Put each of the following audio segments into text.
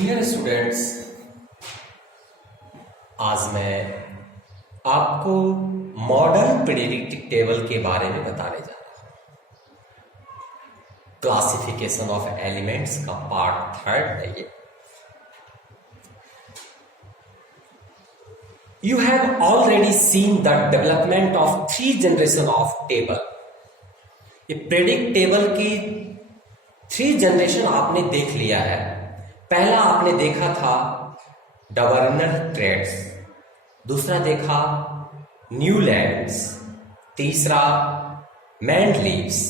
Dear students, आज मैं आपको मॉडर्न पीरियोडिक टेबल के बारे में बताने जा रहा हूं। क्लासिफिकेशन ऑफ एलिमेंट्स का पार्ट थर्ड है ये। You have already seen the development of 3 generation of table. ये प्रेडिक्ट टेबल की 3 जनरेशन आपने देख लिया है। पहला आपने देखा था डवर्नर ट्रेड्स, दूसरा देखा न्यूलैंड्स, तीसरा मैंडलीव्स।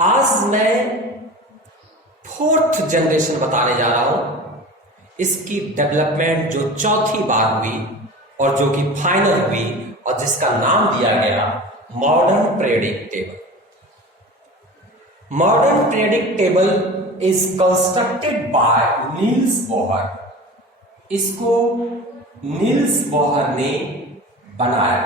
आज मैं 4th जनरेशन बताने जा रहा हूं। इसकी डेवलपमेंट जो चौथी बार हुई और जो कि फाइनल हुई और जिसका नाम दिया गया modern periodic table. Modern periodic table is constructed by Niels Bohr. इसको नील्स बोहर ने बनाया।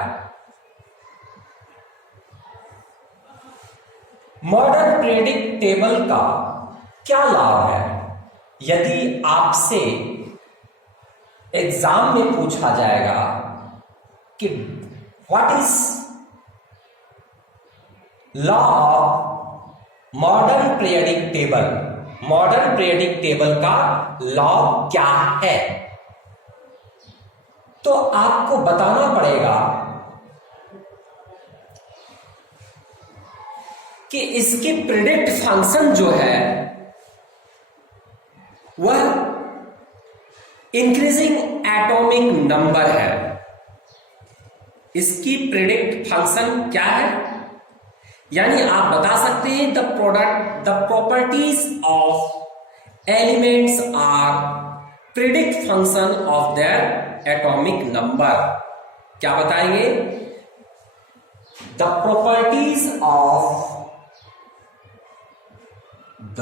मॉडर्न पीरियोडिक टेबल का क्या लाभ है? यदि आपसे एग्जाम में पूछा जाएगा कि what is law of modern periodic table, modern periodic table का लॉ क्या है, तो आपको बताना पड़ेगा कि इसकी प्रिडिक्ट फंक्शन जो है वह इंक्रीजिंग एटॉमिक नंबर है। इसकी प्रिडिक्ट फंक्शन क्या है? यानी आप बता सकते हैं the properties of elements are predict function of their atomic number. क्या बताएंगे? The properties of the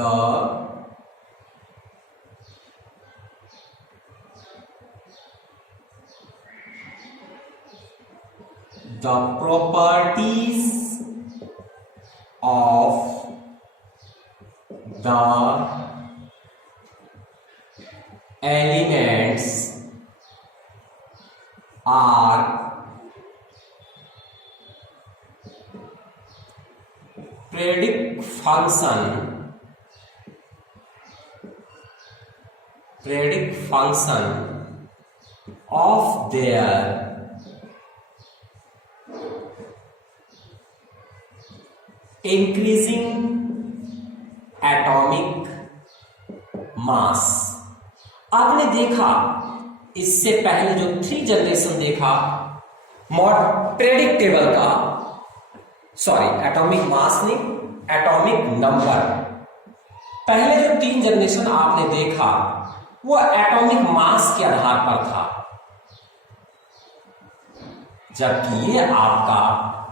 properties of the elements are predict function of their increasing atomic mass. आपने देखा इससे पहले जो 3 जनरेशन देखा पीरियोडिक टेबल का, एटॉमिक मास नहीं, एटॉमिक नंबर। पहले जो 3 जनरेशन आपने देखा वो एटॉमिक मास के आधार पर था, जबकि ये आपका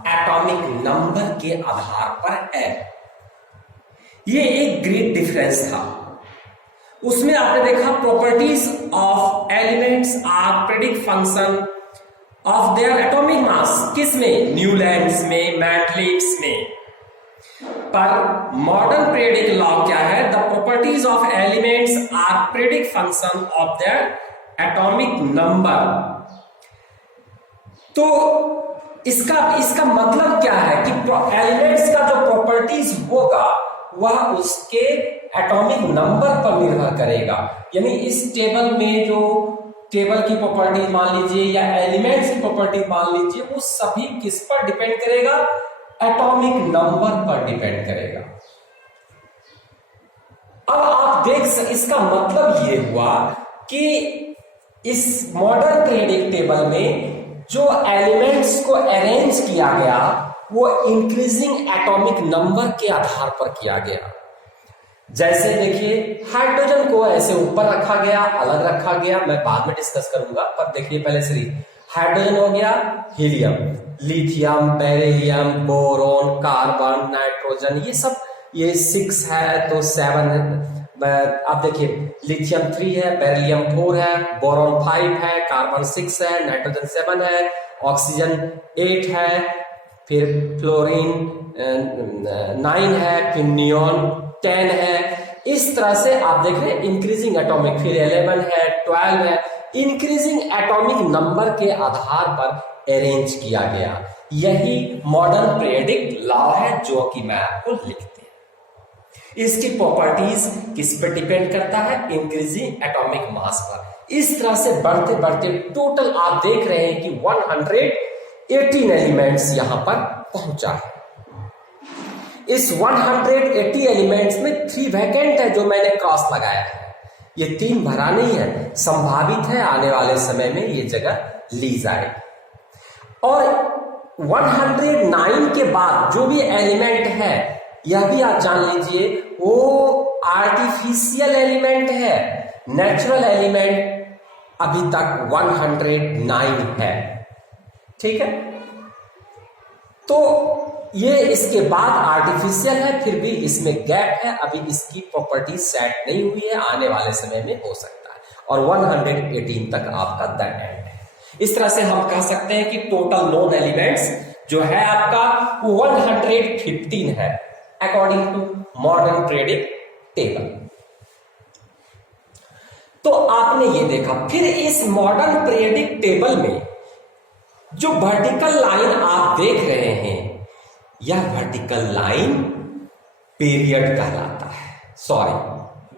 एटॉमिक नंबर के आधार पर है। ये एक ग्रेट डिफरेंस था। उसमें आपने देखा properties of elements are predict function of their atomic mass. किसमें? न्यूलैंड्स में, मैंडलीव्स में। पर मॉडर्न पीरियोडिक लॉ क्या है? The properties of elements are predict function of their atomic number. तो इसका मतलब क्या है कि एलिमेंट्स का जो प्रॉपर्टीज होगा वह उसके एटॉमिक नंबर पर निर्भर करेगा। यानी इस टेबल में जो टेबल की प्रॉपर्टी मान लीजिए या एलिमेंट्स की प्रॉपर्टी मान लीजिए, वो सभी किस पर डिपेंड करेगा? एटॉमिक नंबर पर डिपेंड करेगा। अब आप इसका मतलब ये हुआ कि इस मॉडर्न पीरियोडिक टेबल में जो एलिमेंट्स को अरेंज किया गया वो इंक्रीजिंग एटॉमिक नंबर के आधार पर किया गया। जैसे देखिए हाइड्रोजन को ऐसे ऊपर रखा गया, अलग रखा गया, मैं बाद में डिस्कस करूंगा, पर देखिए पहले से हाइड्रोजन हो गया, helium, lithium, beryllium, boron, carbon, nitrogen, ये 6 है तो 7 है। आप देखिए लिथियम 3 है, बेरिलियम 4 है, बोरॉन 5 है, कार्बन 6 है, नाइट्रोजन 7 है, ऑक्सीजन 8 है, फिर फ्लोरीन 9 है, फिर नियोन 10 है। इस तरह से आप देख रहे हैं इंक्रीजिंग एटॉमिक, फिर 11 है, 12 है, इंक्रीजिंग एटॉमिक नंबर के आधार पर अरेंज किया गया। यही मॉडर्न पीरियडिक लॉ है जो कि मैं आपको लिखते हैं। इसकी प्रॉपर्टीज किस पर डिपेंड करता है? इंक्रीजिंग एटॉमिक मास पर। इस तरह से बढ़ते बढ़ते टोटल आप देख रहे हैं कि 118 एलिमेंट्स यहां पर पहुंचा है। इस 180 एलिमेंट्स में 3 वैकेंट है जो मैंने क्रॉस लगाया है। ये 3 भरा नहीं है, संभावित है आने वाले समय में ये जगह ली जाएगी। और 109 के बाद जो भी एलिमेंट है यह भी आप जान लीजिए वो आर्टिफिशियल एलिमेंट है, नेचुरल एलिमेंट अभी तक 109 है। ठीक है, तो ये इसके बाद आर्टिफिशियल है, फिर भी इसमें गैप है, अभी इसकी प्रॉपर्टी सेट नहीं हुई है, आने वाले समय में हो सकता है। और 118 तक आपका द एंड है। इस तरह से हम कह सकते हैं कि टोटल नोन एलिमेंट्स जो है आपका 115 है according to modern periodic table. तो आपने ये देखा। फिर इस मॉडर्न पीरियडिक टेबल में जो वर्टिकल लाइन आप देख रहे हैं, यह वर्टिकल लाइन पीरियड कहलाता है, सॉरी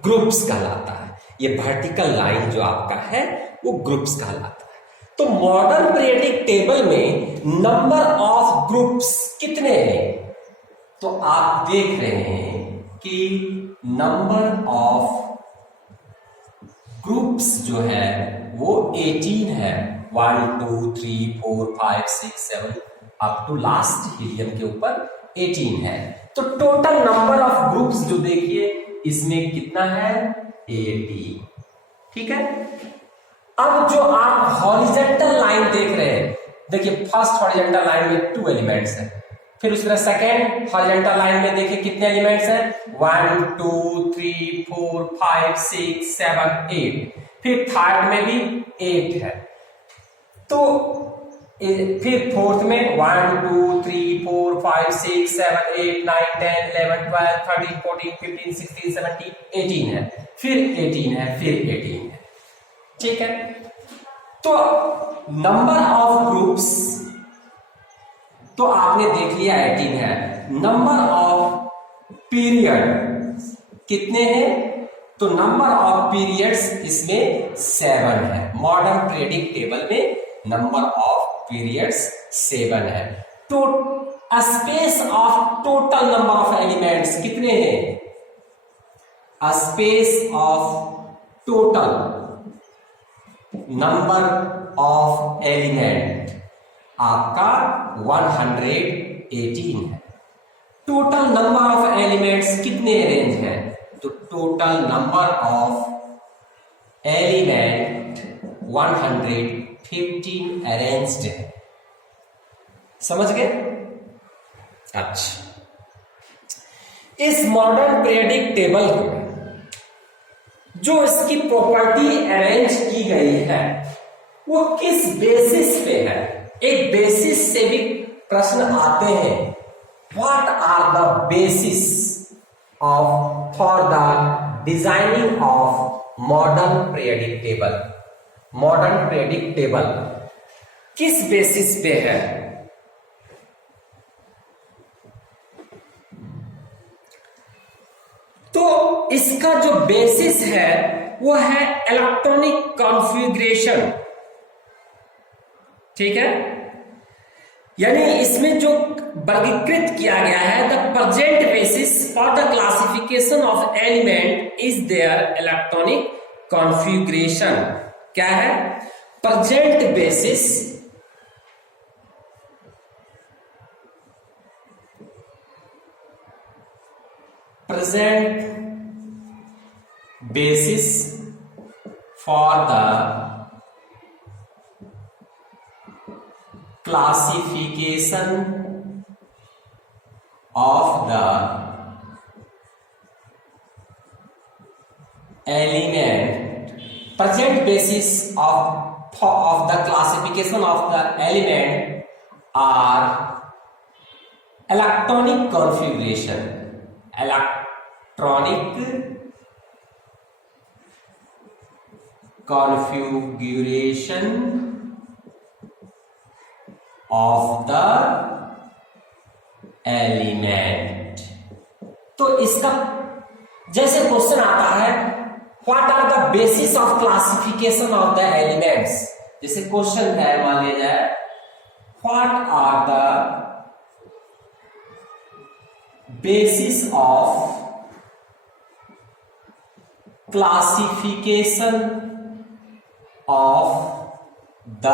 ग्रुप्स कहलाता है। ये वर्टिकल लाइन जो आपका है वो ग्रुप्स कहलाता है। तो मॉडर्न पीरियडिक टेबल में नंबर ऑफ ग्रुप्स कितने हैं? तो आप देख रहे हैं कि नंबर ऑफ ग्रुप्स जो है वो 18 है। 1 2 3 4 5 6 7 अप टू लास्ट हीलियम के ऊपर 18 है। तो टोटल नंबर ऑफ ग्रुप्स जो देखिए इसमें कितना है? 18। ठीक है, अब जो आप हॉरिजॉन्टल लाइन देख रहे हैं, देखिए फर्स्ट हॉरिजॉन्टल लाइन में 2 एलिमेंट्स हैं, फिर उसके सेकेंड हॉरिजॉन्टल लाइन में देखिए कितने एलिमेंट्स हैं? 1 2 3 4 5 6 7 8, फिर थर्ड में भी 8 है। तो फिर फोर्थ में 1 2 3 4 5 6 7 8 9 10 11 12 13 14 15 16 17 18 है, फिर 18 है, फिर 18 है। ठीक है, तो नंबर ऑफ ग्रुप्स तो आपने देख लिया 18 है। नंबर ऑफ पीरियड कितने हैं? तो नंबर ऑफ पीरियड्स इसमें 7 है। मॉडर्न पीरियडिक टेबल में नंबर ऑफ पीरियड्स 7 है। तो space of total number of elements कितने हैं? Space of total number of element आपका 118 है। टोटल नंबर ऑफ एलिमेंट्स कितने रेंज है? तो total number of element 115 arranged है। समझ गए? अच्छा, इस मॉडर्न पीरियडिक टेबल को जो इसकी प्रॉपर्टी अरेंज की गई है वो किस बेसिस पे है? एक बेसिस से भी प्रश्न आते हैं। What are the basis of for the designing of modern periodic table? Modern periodic table किस बेसिस पे है? तो इसका जो बेसिस है वो है इलेक्ट्रॉनिक कॉन्फ़िगरेशन। ठीक है, यानी इसमें जो वर्गीकृत किया गया है, the present basis for the classification of element is their electronic configuration. क्या है? Present basis for the classification of the element. Present basis of the classification of the element are electronic configuration. Electronic configuration of the element. तो इसका जैसे question आता है what are the basis of classification of the elements, जैसे question है मान लिया जाए what are the basis of classification of the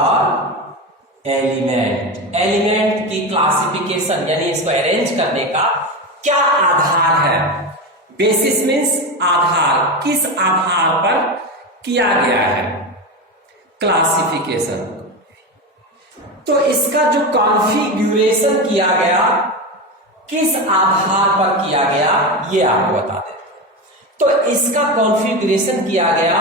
element. Element की क्लासिफिकेशन यानी इसको अरेंज करने का क्या आधार है। बेसिस मीन्स आधार, किस आधार पर किया गया है क्लासिफिकेशन। तो इसका जो कॉन्फ़िगरेशन किया गया किस आधार पर किया गया ये आपको बता दें। तो इसका कॉन्फ़िगरेशन किया गया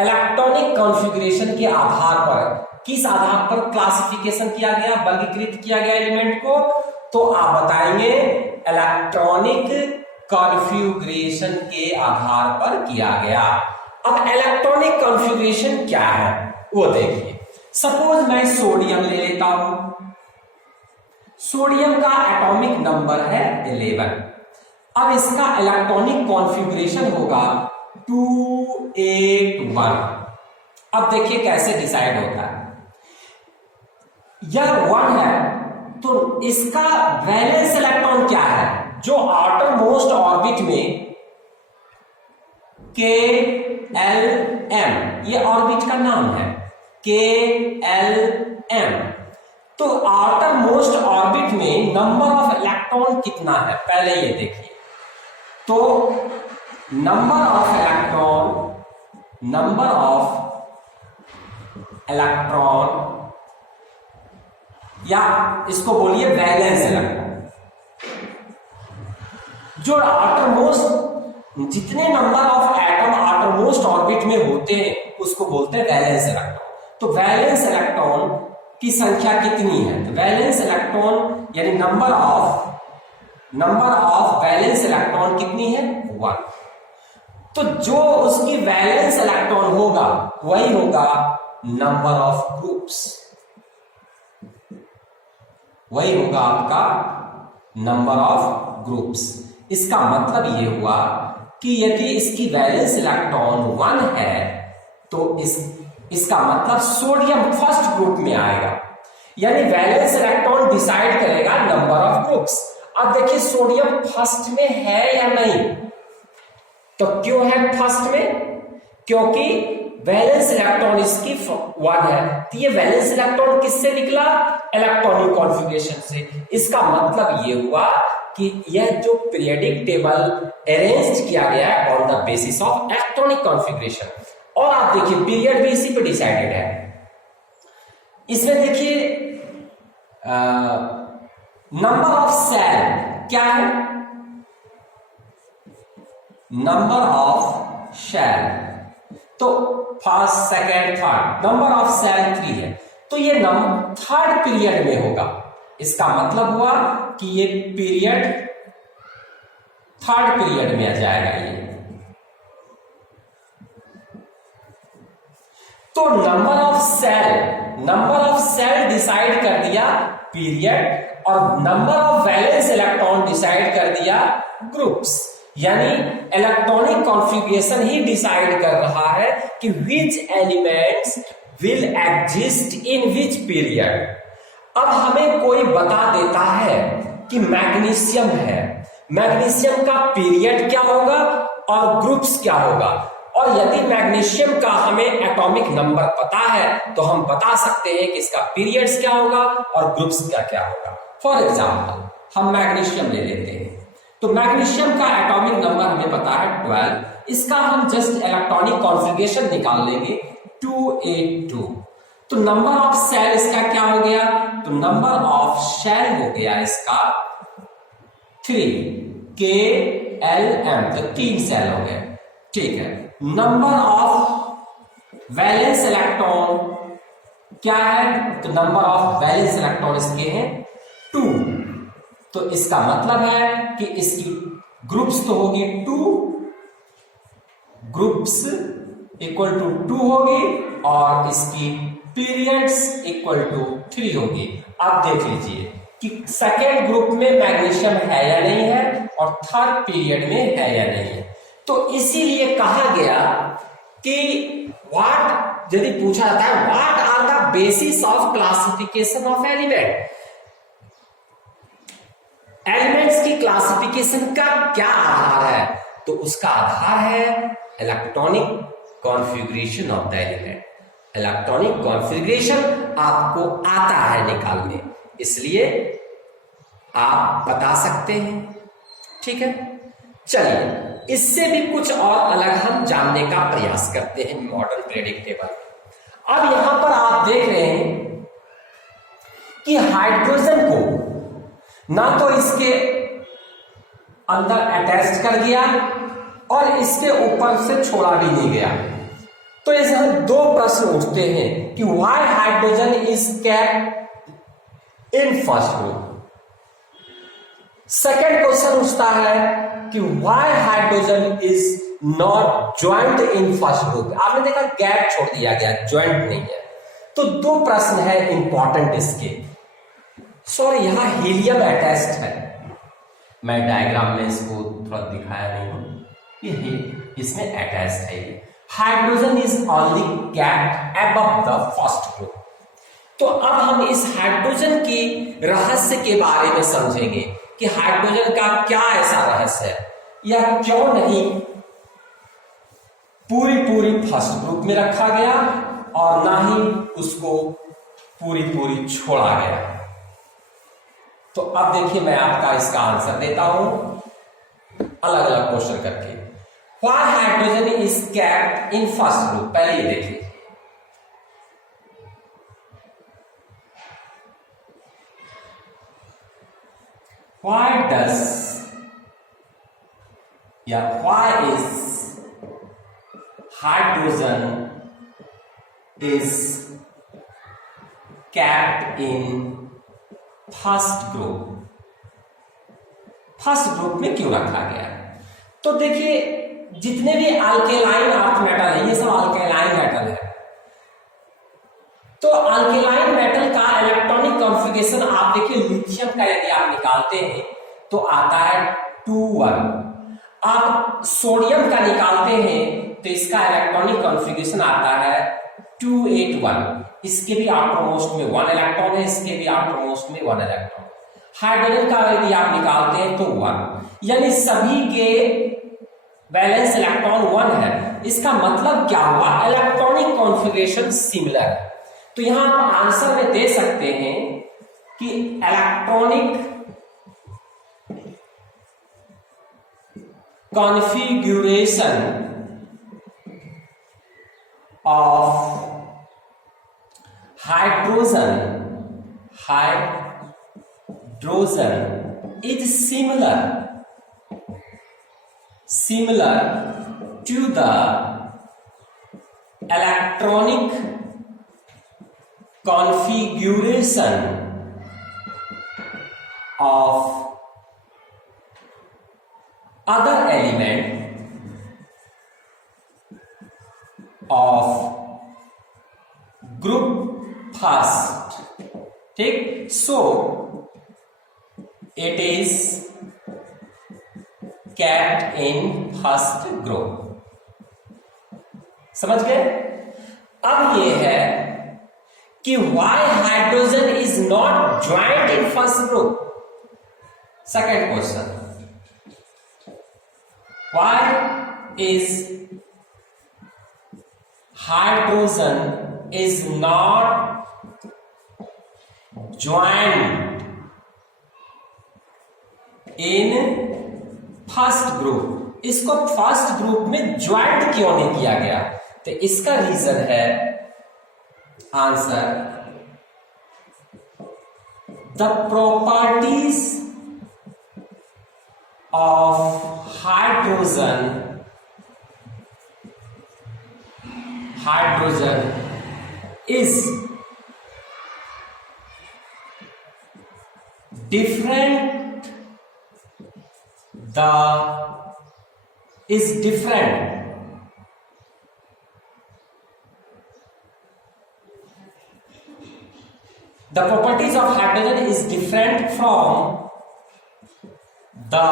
इलेक्ट्रॉनिक कॉन्फ़िगरेशन के आधार पर। किस आधार पर क्लासिफिकेशन किया गया, वर्गीकृत किया गया एलिमेंट को, तो आप बताएंगे इलेक्ट्रॉनिक कॉन्फ़िगरेशन के आधार पर किया गया। अब इलेक्ट्रॉनिक कॉन्फ़िगरेशन क्या है वो देखिए। सपोज मैं सोडियम ले लेता हूं, सोडियम का एटॉमिक नंबर है 11। अब इसका इलेक्ट्रॉनिक कॉन्फ़िगरेशन होगा 281। अब देखिए कैसे डिसाइड होता है। यह 1 है तो इसका वैलेंस इलेक्ट्रॉन क्या है, जो आउटर मोस्ट ऑर्बिट में KLM, ये ऑर्बिट का नाम है KLM। तो आउटर मोस्ट ऑर्बिट में नंबर ऑफ इलेक्ट्रॉन कितना है पहले ये देखिए। तो नंबर ऑफ इलेक्ट्रॉन या इसको बोलिए वैलेंस इलेक्ट्रॉन, जो आउटर मोस्ट जितने number of atom outer most orbit में होते हैं उसको बोलते हैं वैलेंस इलेक्ट्रॉन। तो वैलेंस इलेक्ट्रॉन की संख्या कितनी है, तो वैलेंस इलेक्ट्रॉन यानी नंबर ऑफ वैलेंस इलेक्ट्रॉन कितनी है 1। तो जो उसकी वैलेंस इलेक्ट्रॉन होगा वही होगा नंबर ऑफ ग्रुप्स, वही होगा आपका नंबर ऑफ ग्रुप्स। इसका मतलब ये हुआ कि यदि इसकी वैलेंस इलेक्ट्रॉन 1 है तो इसका मतलब सोडियम फर्स्ट ग्रुप में आएगा, यानी वैलेंस इलेक्ट्रॉन डिसाइड करेगा नंबर ऑफ ग्रुप्स। अब देखिए सोडियम फर्स्ट में है या नहीं, तो क्यों है फर्स्ट में, क्योंकि वैलेंस इलेक्ट्रॉन इसकी 1 है। तो ये वैलेंस इलेक्ट्रॉन किससे निकला, इलेक्ट्रॉनिक कॉन्फ़िगरेशन से। इसका मतलब ये हुआ कि यह जो पीरियोडिक टेबल अरेंज किया गया है on the basis of electronic configuration. और आप देखिए पीरियड भी इसी पे डिसाइडेड है। इसमें देखिए नंबर ऑफ सेल क्या है, नंबर ऑफ शेल, तो first second third, number of shell 3 है। तो ये थर्ड पीरियड में होगा। इसका मतलब हुआ कि ये पीरियड थर्ड पीरियड में आ जाएगा ये। तो नंबर ऑफ सेल डिसाइड कर दिया पीरियड, और number of valence electron decide कर दिया ग्रुप्स। यानी इलेक्ट्रॉनिक कॉन्फ़िगरेशन ही डिसाइड कर रहा है कि विच elements will exist in which period. अब हमें कोई बता देता है कि मैग्नीशियम है, मैग्नीशियम का पीरियड क्या होगा और ग्रुप्स क्या होगा, और यदि मैग्नीशियम का हमें एटॉमिक नंबर पता है तो हम बता सकते हैं कि इसका पीरियड्स क्या होगा और ग्रुप्स क्या होगा। फॉर एग्जाम्पल हम मैग्नीशियम ले लेते हैं, तो मैग्नीशियम का एटॉमिक नंबर हमें पता है 12, इसका हम जस्ट इलेक्ट्रॉनिक कॉन्फ़िगरेशन निकाल लेंगे 282। तो नंबर ऑफ सेल इसका क्या हो गया, तो नंबर ऑफ शेल हो गया इसका 3, KLM, तो 3 सेल हो गए, ठीक है। नंबर ऑफ वैलेंस इलेक्ट्रॉन क्या है, तो नंबर ऑफ वैलेंस इलेक्ट्रॉन इसके हैं 2। तो इसका मतलब है कि इसकी ग्रुप्स तो होगी 2 ग्रुप्स इक्वल टू 2 होगी और इसकी पीरियड्स इक्वल टू 3 होगी। अब देख लीजिए कि सेकेंड ग्रुप में मैग्नीशियम है या नहीं है और थर्ड पीरियड में है या नहीं है। तो इसीलिए कहा गया कि व्हाट, यदि पूछा जाता है what are the basis of classification of element, elements की क्लासिफिकेशन का क्या आधार है, तो उसका आधार है electronic configuration of the element. Electronic configuration आपको आता है निकालने, इसलिए आप बता सकते हैं। ठीक है, चलिए इससे भी कुछ और अलग हम जानने का प्रयास करते हैं मॉडर्न पीरियोडिक टेबल। अब यहां पर आप देख रहे हैं कि हाइड्रोजन को ना तो इसके अंदर अटैच कर दिया और इसके ऊपर से छोड़ा भी नहीं गया। तो इसमें दो प्रश्न उठते हैं कि why hydrogen is kept in first group. Second question उठता है कि why hydrogen is not joint in first group. आपने देखा गैप छोड़ दिया गया, ज्वाइंट नहीं है। तो दो प्रश्न है इंपॉर्टेंट इसके। सॉरी, यहां हीलियम अटैच्ड है, मैं डायग्राम में इसको थोड़ा दिखाया नहीं हूं, ये इसमें अटैच्ड है। Hydrogen is only kept above the first group. तो अब हम इस हाइड्रोजन की रहस्य के बारे में समझेंगे कि हाइड्रोजन का क्या ऐसा रहस्य है, या क्यों नहीं पूरी फर्स्ट ग्रुप में रखा गया और ना ही उसको पूरी छोड़ा गया। तो अब देखिए मैं आपका इसका आंसर देता हूं अलग अलग क्वेश्चन करके। Why hydrogen is kept in first group, पहले ये देखिए। Why does why is hydrogen is kept in first group? First group में क्यों रखा गया? तो देखिए जितने भी अल्केलाइन अर्थ मेटल है ये सब अल्केलाइन मेटल है। तो अल्केलाइन मेटल का इलेक्ट्रॉनिक कॉन्फ़िगरेशन आप देखिए, लिथियम का यदि आप निकालते हैं तो आता है 2-1। आप सोडियम का निकालते हैं तो इसका इलेक्ट्रॉनिक कॉन्फ़िगरेशन आता है 2-8-1। इसके भी आउटरमोस्ट में 1 इलेक्ट्रॉन है, इसके भी आउटरमोस्ट में 1 इलेक्ट्रॉन। हाइड्रोजन का यदि आप निकालते हैं तो 1, यानी सभी के बैलेंस इलेक्ट्रॉन 1 है। इसका मतलब क्या हुआ? इलेक्ट्रॉनिक कॉन्फ़िगरेशन सिमिलर है। तो यहां आप आंसर में दे सकते हैं कि electronic configuration of hydrogen is similar to the electronic configuration of other element of group first. ठीक, so it is kept in first group। समझ गए? अब ये है कि why hydrogen is not joined in first group। Second question, why is hydrogen is not joined in first group? इसको first group में joint क्यों नहीं किया गया? तो इसका रीजन है answer, the properties of hydrogen is different the properties of hydrogen is different from the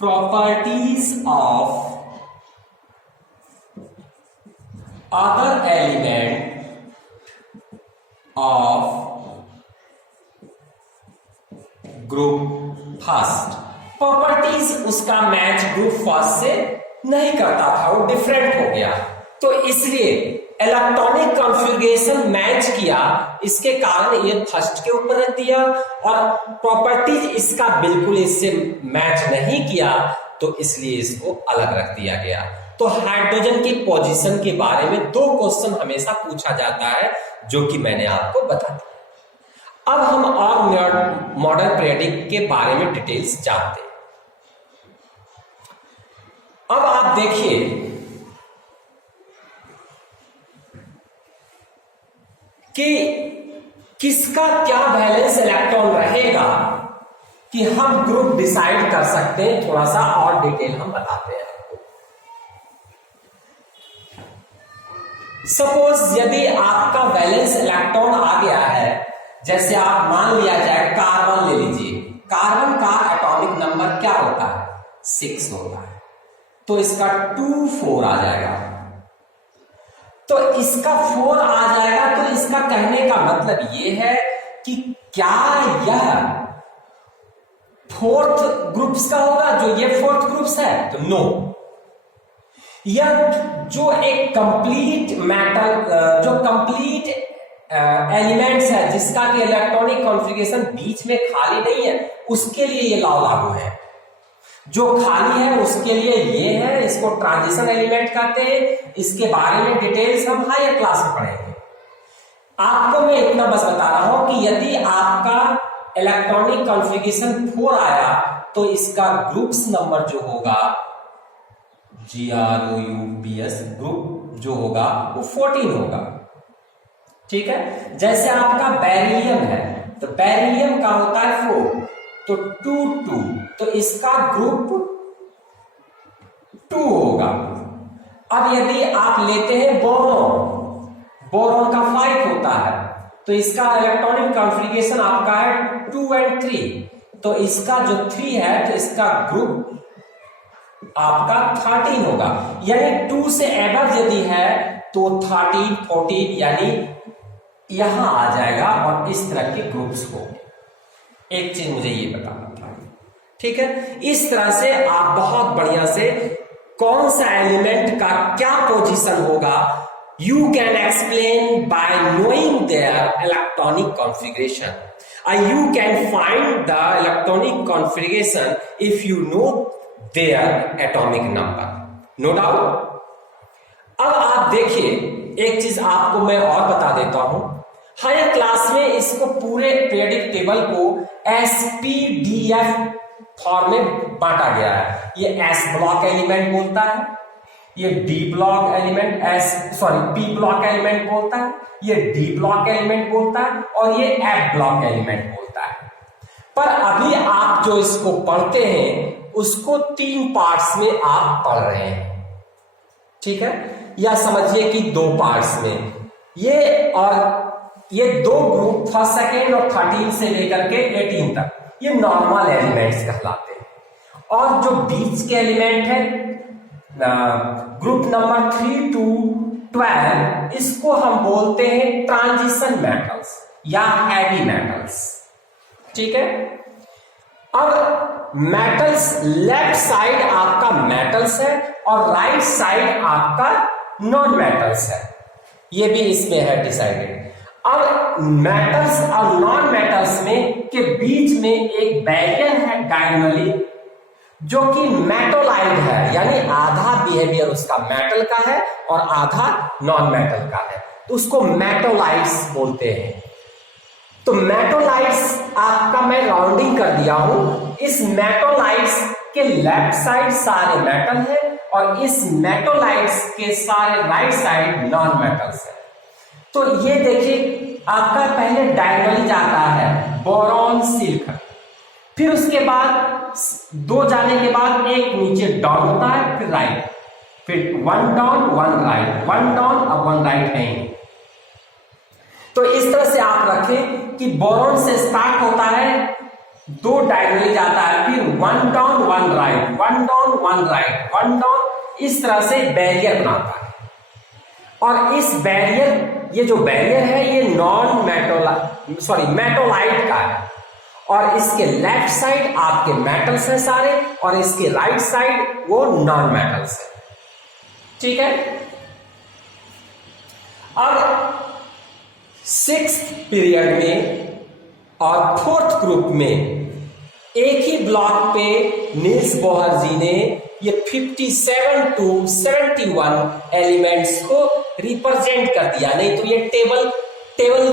properties of other element of group first. Properties उसका मैच ग्रुप फर्स्ट से नहीं करता था, वो डिफरेंट हो गया, तो इसलिए इलेक्ट्रॉनिक कॉन्फ़िगरेशन मैच किया, इसके कारण ये फर्स्ट के ऊपर रख दिया, और प्रॉपर्टीज इसका बिल्कुल इससे मैच नहीं किया, तो इसलिए इसको अलग रख दिया गया। तो हाइड्रोजन की पोजीशन के बारे में 2 क्वेश्चन हमेशा पूछा जाता है, जो कि मैंने आपको बता दिया। अब हम और मॉडर्न पीरियडिक के बारे में डिटेल्स जानते हैं। अब आप देखिए कि किसका क्या बैलेंस इलेक्ट्रॉन रहेगा कि हम ग्रुप डिसाइड कर सकते हैं। थोड़ा सा और डिटेल हम बताते हैं आपको। सपोज यदि आपका बैलेंस इलेक्ट्रॉन आ गया है, जैसे आप मान लिया जाए कार्बन ले लीजिए, कार्बन का एटॉमिक नंबर क्या होता है? 6 होता है, तो इसका 2 4 आ जाएगा, तो इसका 4 आ जाएगा। तो इसका कहने का मतलब ये है कि क्या यह 4th ग्रुप्स का होगा, जो ये 4th ग्रुप्स है? तो नो, यह जो एक कंप्लीट मेटल, जो कंप्लीट एलिमेंट्स है, जिसका कि इलेक्ट्रॉनिक कॉन्फ़िगरेशन बीच में खाली नहीं है, उसके लिए ये लॉ लागू है। जो खाली है उसके लिए ये है, इसको ट्रांजिशन एलिमेंट कहते हैं। इसके बारे में डिटेल्स हम हायर क्लास में पढ़ेंगे। आपको मैं इतना बस बता रहा हूं कि यदि आपका इलेक्ट्रॉनिक कॉन्फ़िगरेशन 4 आया, तो इसका ग्रुप्स नंबर जो होगा GROUPS, ग्रुप जो होगा वो 14 होगा। ठीक है, जैसे आपका बेरिलियम है, तो बेरिलियम का होता है 4, तो 2 2, तो इसका ग्रुप 2 होगा। अब यदि आप लेते हैं बोरॉन, बोरॉन का 5 होता है, तो इसका इलेक्ट्रॉनिक कॉन्फ़िगरेशन आपका है 2 और 3, तो इसका जो 3 है, तो इसका ग्रुप आपका 13 होगा। यानी 2 से एबव यदि है तो 13 14 यानी यहां आ जाएगा, और इस तरह के ग्रुप्स होंगे। एक चीज मुझे ये बताना था, ठीक है। इस तरह से आप बहुत बढ़िया से कौन सा एलिमेंट का क्या पोजीशन होगा, you can explain by knowing their electronic configuration, and you can find the electronic configuration if you know their atomic number, no doubt। अब आप देखिए, एक चीज आपको मैं और बता देता हूं, हायर क्लास में इसको पूरे पीरियडिक टेबल को SPDF फॉर्म में बांटा गया है। ये S ब्लॉक एलिमेंट बोलता है, ये D block element P block element बोलता है, ये D ब्लॉक एलिमेंट बोलता है, और ये F ब्लॉक एलिमेंट बोलता है। पर अभी आप जो इसको पढ़ते हैं उसको 3 पार्ट्स में आप पढ़ रहे हैं, ठीक है, या समझिए कि 2 पार्ट्स में। ये और ये 2 ग्रुप फर्स्ट सेकेंड और 13 से लेकर के 18 तक ये नॉर्मल एलिमेंट्स कहलाते हैं, और जो बीच के एलिमेंट है ग्रुप नंबर 3 to 12, इसको हम बोलते हैं ट्रांजिशन मेटल्स या हैवी मेटल्स, ठीक है। अब मेटल्स, लेफ्ट साइड आपका मेटल्स है और राइट साइड आपका नॉन मेटल्स है, ये भी इसमें है डिसाइडेड। अब मेटल्स और नॉन मेटल्स में के बीच में एक बैरियर है डायगोनली, जो कि मेटोलाइट है, यानी आधा बिहेवियर उसका मेटल का है और आधा नॉन मेटल का है, तो उसको मेटोलाइट्स बोलते हैं। तो मेटोलाइट्स आपका मैं राउंडिंग कर दिया हूं, इस मेटोलाइट्स के लेफ्ट साइड सारे मेटल है और इस मेटोलाइट्स के सारे राइट साइड नॉन मेटल्स है। तो ये देखिए आपका पहले डायगोनली जाता है बोरॉन सिल्क, फिर उसके बाद 2 जाने के बाद एक नीचे डाउन होता है, फिर राइट, फिर 1 डाउन 1 राइट, 1 डाउन और 1 राइट है। तो इस तरह से आप रखें कि बोरॉन से स्टार्ट होता है, 2 डायगोनली जाता है, फिर 1 down 1 right, 1 down 1 right, 1 down, इस तरह से बैरियर बनाता है। और इस बैरियर, ये जो बैरियर है ये मेटोलाइट का है, और इसके लेफ्ट साइड आपके मेटल्स हैं सारे, और इसके राइट साइड वो नॉन मेटल्स है। ठीक है। अब 6th पीरियड में और 4th ग्रुप में एक ही ब्लॉक पे नील्स बोहर जी ने ये 57 to 71 एलिमेंट्स को रिप्रेजेंट कर दिया। नहीं तो ये टेबल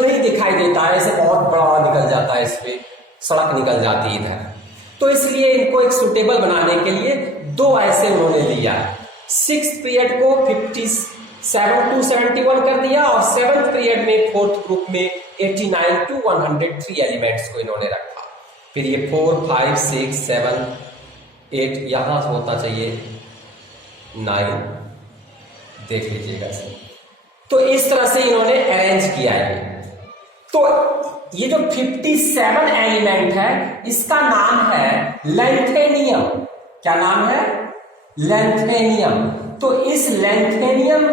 नहीं दिखाई देता है, ऐसे बहुत बड़ा निकल जाता है, इस पे सड़क निकल जाती है इधर। तो इसलिए इनको एक सुटेबल बनाने के लिए 2 ऐसे उन्होंने लिया। 6th पीरियड को 57 to 71 कर दिया, और 7th पीरियड में 4th ग्रुप में 89 to 103 एलिमेंट्स को इन्होंने रखा। फिर ये 4 5 6 7 8 यहां होता चाहिए 9, देख लीजिएगा इसे। तो इस तरह से इन्होंने अरेंज किया है। तो ये जो 57 एलिमेंट है इसका नाम है लैंथेनियम। क्या नाम है? लैंथेनियम। तो इस लैंथेनियम,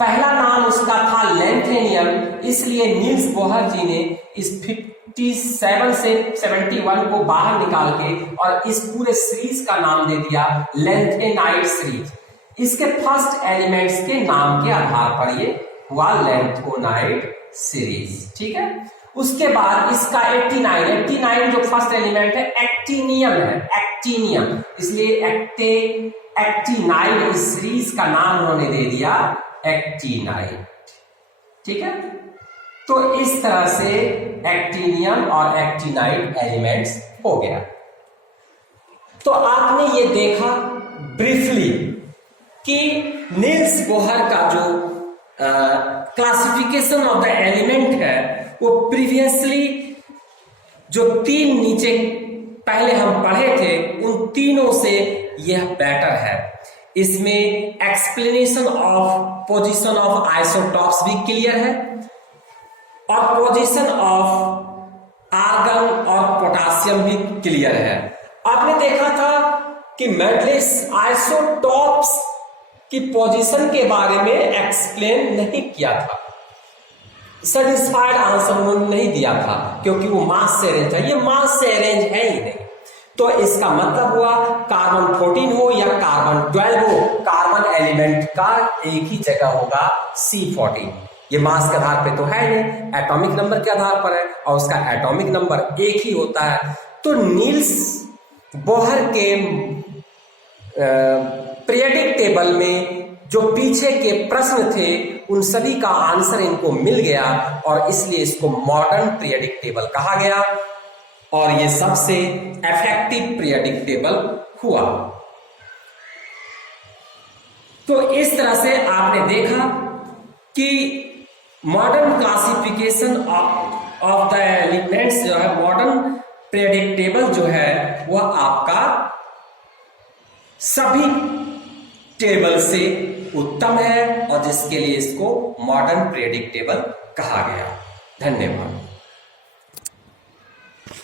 पहला नाम उसका था लैंथेनियम, इसलिए नील्स बोहर जी ने इस 57 से 71 को बाहर निकाल के और इस पूरे सीरीज का नाम दे दिया लैंथेनाइट सीरीज। इसके फर्स्ट एलिमेंट्स के नाम के आधार पर ये हुआ लैंथेनाइट सीरीज। ठीक है। उसके बाद इसका 89 जो फर्स्ट एलिमेंट है एक्टिनियम है, एक्टिनियम, इसलिए 89 इस सीरीज का नाम उन्होंने दे दिया एक्टिनाइट। ठीक है। तो इस तरह से एक्टिनियम और एक्टिनाइट एलिमेंट्स हो गया। तो आपने ये देखा ब्रीफली कि नील्स बोहर का जो क्लासिफिकेशन ऑफ द एलिमेंट है वो प्रीवियसली जो 3 नीचे पहले हम पढ़े थे उन तीनों से यह बेटर है। इसमें explanation of position of isotopes भी क्लियर है, और पोजीशन ऑफ आर्गन और पोटासियम भी क्लियर है। आपने देखा था कि मेटलिस आइसोटॉप्स की पोजीशन के बारे में एक्सप्लेन नहीं किया था, सेटिस्फाइड आंसर उन्होंने नहीं दिया था, क्योंकि वो मास से अरेंज था। ये मास से अरेंज है ही नहीं। तो इसका मतलब हुआ कार्बन 14 हो या कार्बन 12 हो, कार्बन एलिमेंट का एक ही जगह होगा C14। ये मास के आधार पे तो है नहीं, एटॉमिक नंबर के आधार पर है, और उसका एटॉमिक नंबर एक ही होता है। तो नील्स बोहर के पीरियडिक टेबल में जो पीछे के प्रश्न थे उन सभी का आंसर इनको मिल गया, और इसलिए इसको मॉडर्न पीरियडिक टेबल कहा गया, और ये सबसे इफेक्टिव पीरियडिक टेबल हुआ। तो इस तरह से आपने देखा कि modern classification of the elements जो है, मॉडर्न पीरियडिक टेबल जो है वह आपका सभी टेबल से उत्तम है, और जिसके लिए इसको मॉडर्न पीरियडिक टेबल कहा गया। धन्यवाद।